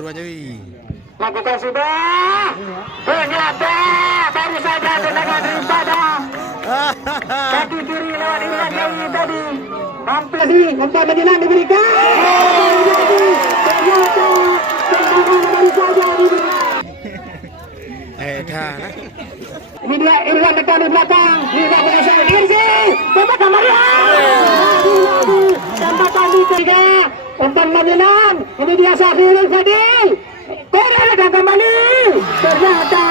Kipur Manjawi. Lakukan sudah. Ternyata baru saja tendangan daripada kaki kiri lewat Irwan Jawi tadi. Hampir sih umpan menjelang diberikan. Ternyata tendangan baru saja diberikan. Dah. Ini dia Irwan dekat di belakang. Tidak berhasil. Irzi. Tembakan Maria. Tembakan di tiga. Umpan menjelang. Ini dia Safirul Fadil. Korea dan kembali. Ternyata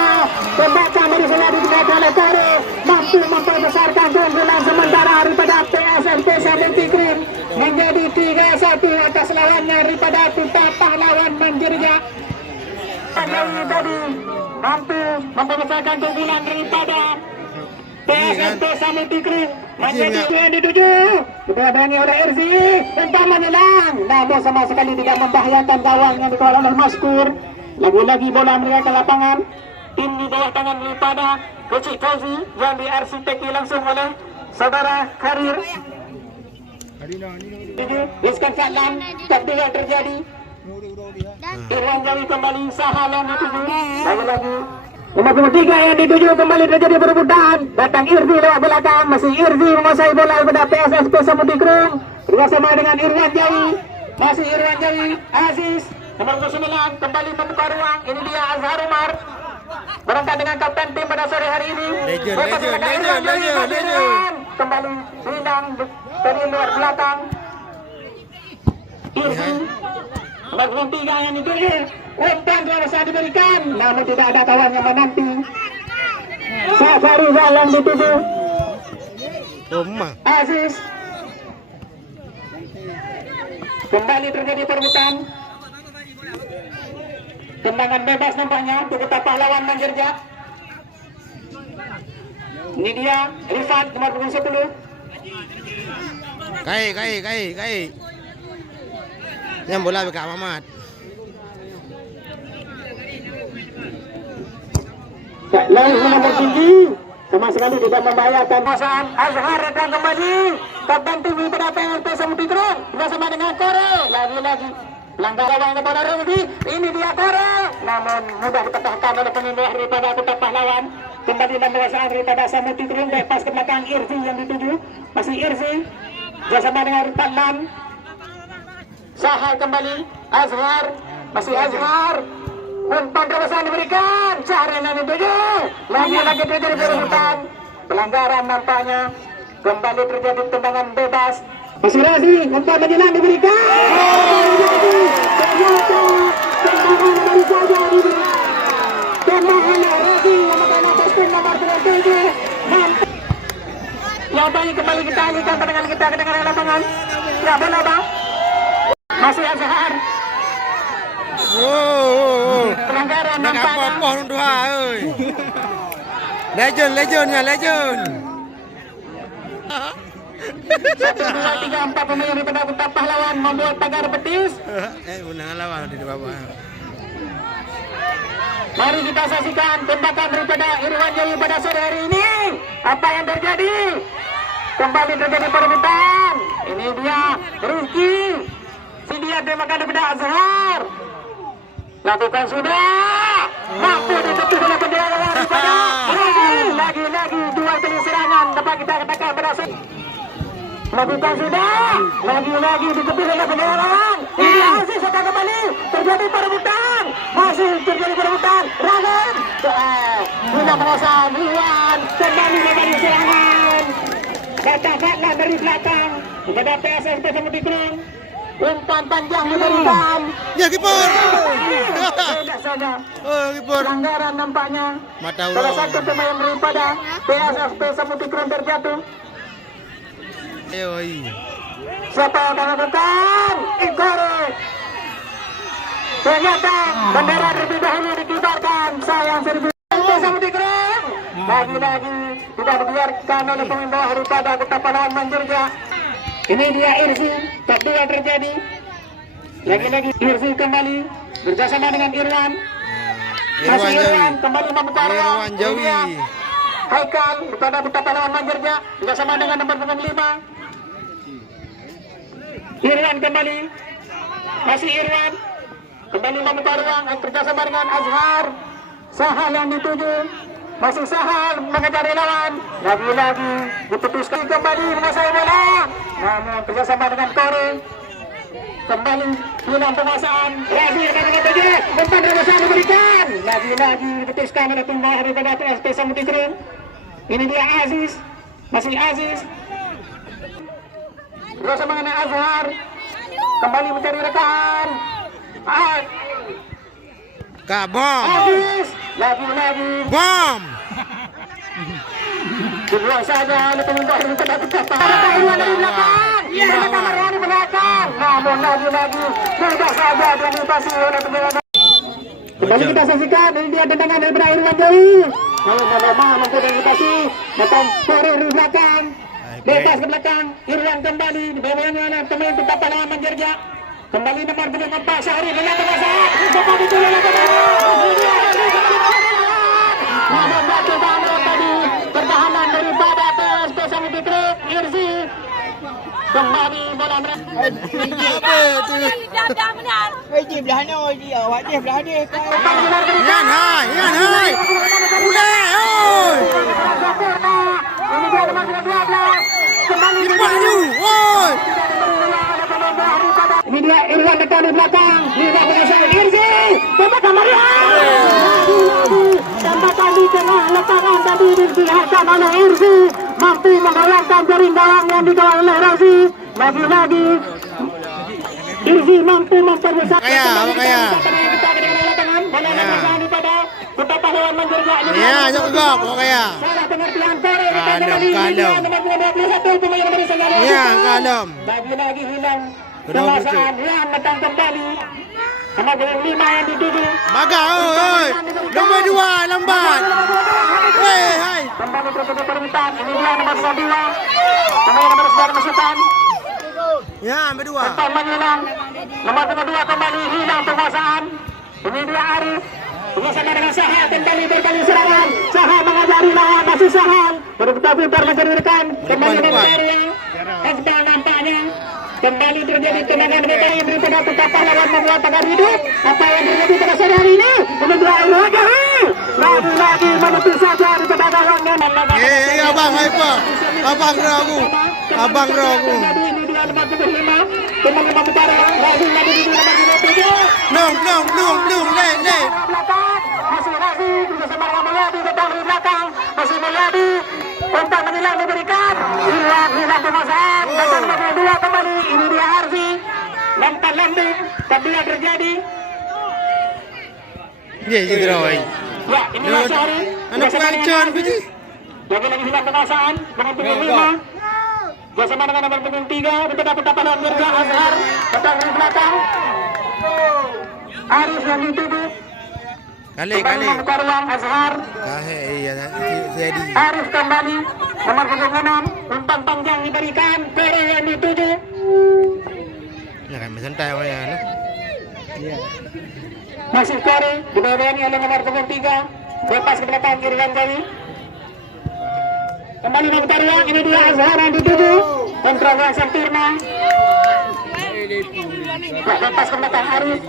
tembakan dari Seladi digunakan oleh Korea mampu memperbesarkan keunggulan sementara daripada PSMP Sabun Tikrim menjadi 3-1 atas lawannya daripada Kuta Pahlawan Manjirja. Ini tadi mampu memperbesarkan keunggulan daripada PSMP Sabun Tikrim menjadi 2-7. Diperangi oleh Irzi, umpan menyelang, namun sama sekali tidak membahayakan gawang yang dikelola oleh Maskur. Lagi-lagi bola mereka ke lapangan. Tim di bawah tangan daripada Coach Fauzi yang diarsiteki langsung oleh saudara Karir. Rizkan Fadlan, tak terjadi. Irwan Jawi kembali, Sahalan dituju. Lagi-lagi 53 yang dituju kembali terjadi perebutan. Datang Irzi lewat belakang, masih Irzi menguasai bola kepada PSSP Samudikrum bersama dengan Irwan Jawi. Masih Irwan Jawi, Aziz nomor 9 kembali membuka ruang. Ini dia Azhar Umar berangkat dengan kapten tim pada sore hari ini. Legend. Kembali Bintang dari luar belakang. Irzi nomor 3 yang dituju. Umpan telah diberikan, namun tidak ada kawan yang menanti. Safari Zalang dituju. Aziz. Kembali terjadi perebutan. Tendangan bebas nampaknya untuk Kota Pahlawan Manjirja. Ini dia Rifat nomor 10. Kai. Yang bola ke Muhammad. Lain nomor tinggi sama sekali tidak membahayakan. Pasang Azhar datang kembali. Kapten tim pada PSP Samudikrum bersama dengan Kore. Lagi-lagi pelanggaran kepada Rudi. Ini dia Kore. Namun mudah dipecahkan oleh pengindah daripada Kota Pahlawan. Kembali menguasai daripada Samudikrum. Lepas ke belakang Irzi yang dituju. Masih Irzi bersama dengan Fadlan. Sahal kembali. Azhar. Masih Azhar. Umpan terbesar diberikan. Syahrinan dituju. Lagi-lagi terjadi perebutan. Pelanggaran nampaknya. Kembali terjadi tendangan bebas. Masih Razi. Umpan menjelang diberikan. Ternyata tendangan baru saja diberikan. Tendangan Razi memakai atas tim nomor 37. Yang baik kembali kita alihkan pendengar kita ke tengah lapangan. Ya benar bang. Masih Azhar. Pelanggaran nampaknya. Pohon dua, legend. 1, 2, 3, 4 pemain daripada Kota Pahlawan membuat pagar betis. Menang lawan di bawah. Mari kita saksikan tembakan daripada Irwan Jawi pada sore hari ini. Apa yang terjadi? Kembali terjadi perebutan. Ini dia Rizky. Si dia tembakan daripada Azhar. Lakukan sudah. Mampu ditutup oleh bendera daripada lagi-lagi dua kali serangan dapat kita katakan berhasil. Lakukan sudah. Lagi-lagi ditutup oleh bendera. Ini Aziz akan kembali. Terjadi perebutan. Masih terjadi perebutan. Ragan. Sudah menguasai Irwan. Kembali dari serangan. Katakanlah dari belakang kepada PSSP Samudikrum. Umpan panjang diberikan. Ya Kipur. Tidak saja. Kipur. Pelanggaran nampaknya. Mata Salah satu pemain daripada PSSP Samudikrum terjatuh. Ayo. Siapa yang akan lakukan? Ikore. Ternyata bendera terlebih dahulu dikibarkan. Sayang seribu. Samudikrum. Lagi-lagi tidak dibiarkan oleh pemain bawah daripada Kota Pahlawan Manjirja. Ini dia Irzi, tak dua terjadi. Lagi-lagi Irzi kembali bersama dengan Irwan. Masih Irwan kembali membuka ruang. Irwan Jawi. Haikal kepada Kota Pahlawan Manjirja bersama dengan nomor 5. Irwan kembali. Masih Irwan. Kembali membuka ruang kerjasama dengan Azhar. Sahal yang dituju. Masih Sahal mengejar lawan. Lagi-lagi diputuskan kembali menguasai bola. Namun kerjasama dengan Kore. Kembali hilang penguasaan. Razi akan mengambil umpan penguasaan diberikan. Lagi-lagi diputuskan oleh tumbang daripada TSP Samudra Kering. Ini dia Aziz. Masih Aziz. Bersama dengan Azhar. Kembali mencari rekan. Kak bom. Aziz. Lagi-lagi. Bom. Dibuang saja oleh penyembah dari tempat-tempat. Ada Irwan dari belakang. Ternyata Mariani belakang. Namun lagi-lagi mudah saja diantisipasi oleh penyembah. Kembali kita saksikan, ini dia tendangan daripada Irwan Dewi. Lalu lemah mampu diantisipasi. Datang Kore dari belakang. Bebas ke belakang. Irwan kembali. Bawahnya oleh pemain tempat pahlawan Manjerja. Kembali nomor 4 Syahri dengan penguasaan. Dapat ditulis namun batu bangun tadi pertahanan daripada PSP Samudra Kering. Irzi kembali bola mereka. Wajib belah ni, wajib belah ni. Yan hai, yan hai. Udah, oi. Ini dia nomor 12. Kembali Cepat ju, oi. ini dia Irwan dekat di belakang. Lihat penguasaan Irzi. Tembakan Marian. Tembakan di tengah letakkan tadi dilihatkan oleh Irzi. Mampu menggoyangkan jaring gawang yang dikawal oleh Razi. Lagi-lagi Irzi mampu memperbesar. Kaya, apa kaya? Kota pahlawan Manjerja. Ya, jangan gok, apa kaya? Salah pengertian Kore. Kalem. Ya, kalem. Lagi-lagi hilang Kedua penguasaan yang datang kembali. Nomor 5 yang dituju. Baga, oi. Nombor 2 lambat. Hei, hai. Kembali terjadi permintaan. Ini dia nomor 22. Pemain nomor 9 Mesutan. Ya, nombor 2. Tempat menghilang. Nomor 22 kembali hilang penguasaan. Ini dia Arif. Bersama dengan Sahal kembali berkali serangan. Sahal mengajari lawan, masih Sahal. Berputar-putar mencari rekan. Kembali dengan Arif. Ekbal nampaknya. Kembali terjadi tendangan bebas yang daripada tukar pahlawan membuat tagar hidup. Apa yang terjadi pada sore hari ini? Ini dia Irwan Dewi. Lagi-lagi menepis saja di tendangannya. Abang, apa? Abang ragu. Abang ragu. Ini dia nomor 75. Teman-teman utara. Lagi-lagi di nomor 27. Belum, le. Belakang. Masih Razi. Bersama dengan Mulyadi. Datang di belakang. Masih Mulyadi. Umpan menilang diberikan. Irwan hilang penguasaan. Datang nomor 2 kembali. Ini dia Arzi. Lempar landing. Tapi yang terjadi. Dia je terawai. Ya, ini masih Syahri. Anak pengacan biji. Lagi-lagi hilang penguasaan. Dengan punggung 5. Bersama dengan nomor punggung 3. Daripada Kota Pahlawan Manjerja Azhar. Datang dari belakang. Arif yang dituju. Kali. Membuka ruang Azhar. Iya, jadi. Arif kembali. Nomor punggung 6. Umpan panjang diberikan. Kore yang dituju. Nah, kan santai apa ya? Masih Kore. Dibawahi oleh nomor punggung 3. Lepas ke belakang Irwan Dewi. Kembali membuka ruang. Ini dia Azhar yang dituju. Kontra ruang sempurna. Lepas ke belakang Arif.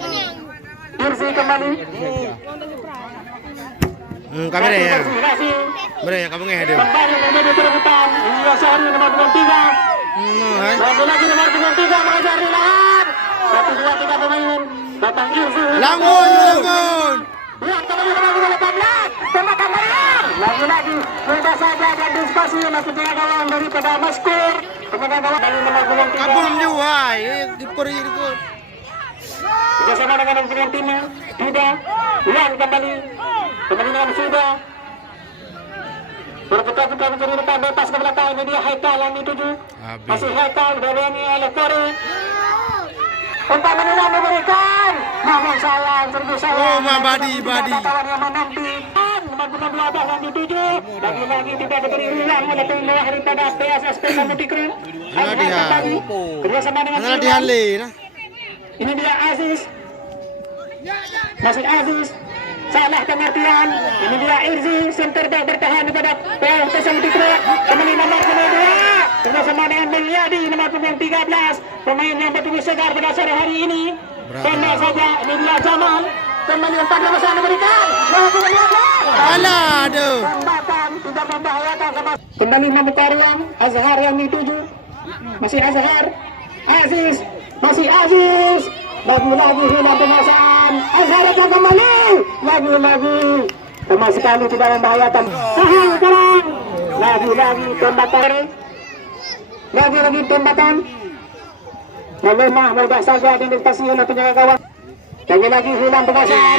Irzi kembali. Kamera ya. Irzi. Bener ya, kamu ngeh ada. Kembali menjadi perebutan. Ini Syahri nomor punggung 3. Lagi-lagi nomor punggung 3 mengejar di lawan. 1, 2, 3 pemain. Datang Irzi. Langun. Lihat kembali nomor punggung 18. Tembakan Marian. Lagi-lagi mudah saja diantisipasi oleh penjaga gawang daripada Maskur. Penjaga gawang dari nomor punggung 3. Kabum juga. Dikor. Bersama dengan nomor punggung 5. Sudah. Lihat kembali. Kembali dengan sudah. Berputar-putar mencari depan bebas ke belakang. Ini dia Haikal yang dituju. Masih Haikal dibawahi oleh Kore. Umpan menilang diberikan. Namun sayang, serbu sayang. Oh, badi. Kawan yang menanti. Nomor punggung 12 yang dituju. Lagi-lagi tidak diberi ruang oleh pembawah daripada PSSP Samudra Kering. Haikal kembali. Bersama dengan Mana dihale nah. ini dia Aziz. Masih Aziz. Salah pengertian. Ini dia Irzi. Center back bertahan kepada PSP Samudra Kering. Kembali nomor 2. Bersama dengan Mulyadi nomor punggung 13. Pemain yang bertugas segar pada sore hari ini. Pendek saja, ini dia Jamal. Kembali umpan yang besar diberikan. Alah, aduh. Tembakan tidak membahayakan sama. Kembali membuka ruang. Azhar yang dituju. Masih Azhar. Aziz. Masih Aziz. Lagi-lagi hilang penguasaan. Azhar akan kembali. Lagi-lagi. Sama sekali tidak membahayakan. Sahal sekarang. Lagi-lagi tembakan. Lagi-lagi tembakan. Melemah mudah saja dideteksi oleh penjaga gawang. Lagi-lagi hilang penguasaan.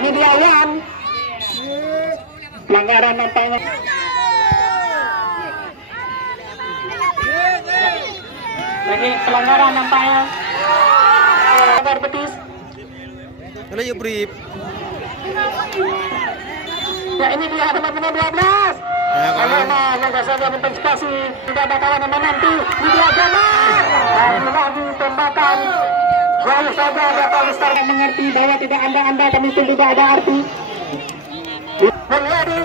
Ini dia Wan. Pelanggaran nampaknya. Lagi pelanggaran nampaknya. Pelanggar betis. Kalau you brief. Ya ini dia nomor 12. Melemah mudah saja mengantisipasi. Tidak ada kawan yang menanti. Ini dia Jamal. Lagi tembakan. Baru saja Bapak Ustaz mengerti bahwa tidak anda-anda kami pun tidak ada arti. Mulyadi,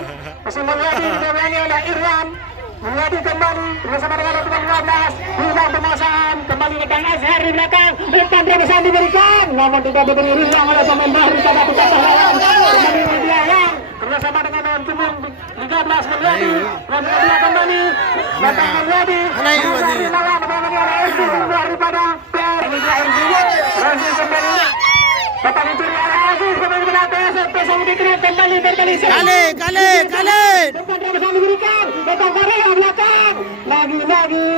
masih Mulyadi ditemani oleh Irwan. Mulyadi kembali bersama dengan nomor 15. Hilang penguasaan, kembali ke Kang Azhar di belakang. Umpan terobosan diberikan, namun tidak diberi ruang oleh pemain baru pada pusat pahlawan. Kembali Widiawan bersama dengan nomor 13 Mulyadi. Mulyadi kembali, datang Mulyadi. Lawan ditemani oleh Esi daripada ini dia Aziz kembali. Bapak dicuri oleh Aziz kembali ke atas. Kembali berkali. Kali. Umpan terobosan diberikan. Datang Korea belakang. Lagi-lagi.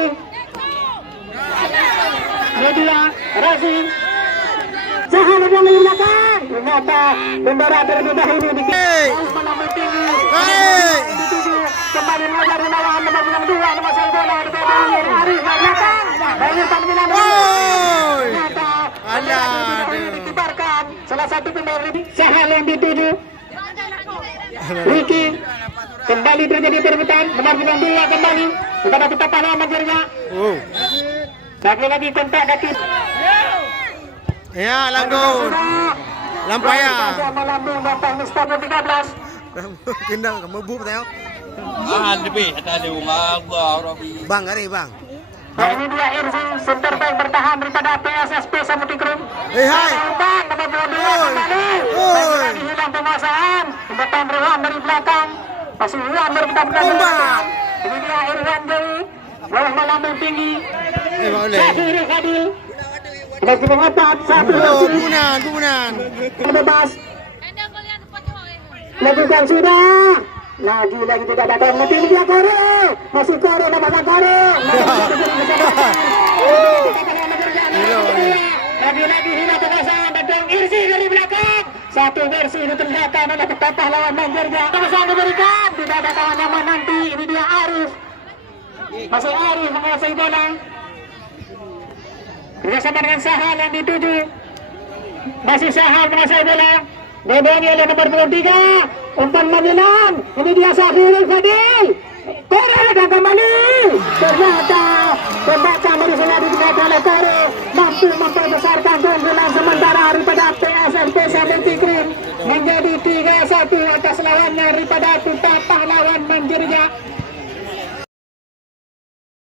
Media Razim. Sahal yang di belakang. Ternyata bendera terlebih dahulu di melambai tinggi. Kembali mengajar lawan nomor 2 nomor 1 bola di Arif belakang. Banyak pemilihan. Ternyata dikibarkan salah satu pemain Sahal yang dituju. Ricky kembali terjadi perebutan nomor 92 kembali kepada pusat pahlawan Manjernya. Lagi-lagi kontak kaki. Ya, langgung. Lampaya. Melambung Bapak Mustafa 13. Kendang kamu bu tengok. Lebih ada rumah Bang, hari bang. Nah ini dia Irzi, center back bertahan daripada PSSP Samutikrum. Hai. Bang, nomor 22 kembali. Lagi hilang penguasaan. Datang Irwan dari belakang. Masih Irwan berputar-putar dari belakang. Ini dia Irwan Dewi. Bola melambung tinggi. Boleh. Syahir Fadil. Lagi mengotot. Satu Kubunan. bebas. Lakukan sudah. Lagi-lagi tidak datang. Nanti dia Kore. Masih Kore, nama Kore. Lagi-lagi hilang penguasaan. Datang Irsi dari belakang. Satu versi diterjemahkan oleh ketua pahlawan Banjarja. Penguasaan diberikan. Tidak ada kawan yang menanti. Ini dia Arif. Masih Arif menguasai bola. Bersama dengan Sahal yang dituju. Masih Sahal menguasai bola. Dibangi oleh nomor 23. Umpan Magelang. Ini dia Syahirul Fadil. Kore dan kembali. Ternyata tembakan dari Seladi digunakan oleh Kore mampu memperbesarkan keunggulan sementara daripada PSMP Samutikrum menjadi 3-1 atas lawannya daripada Kuta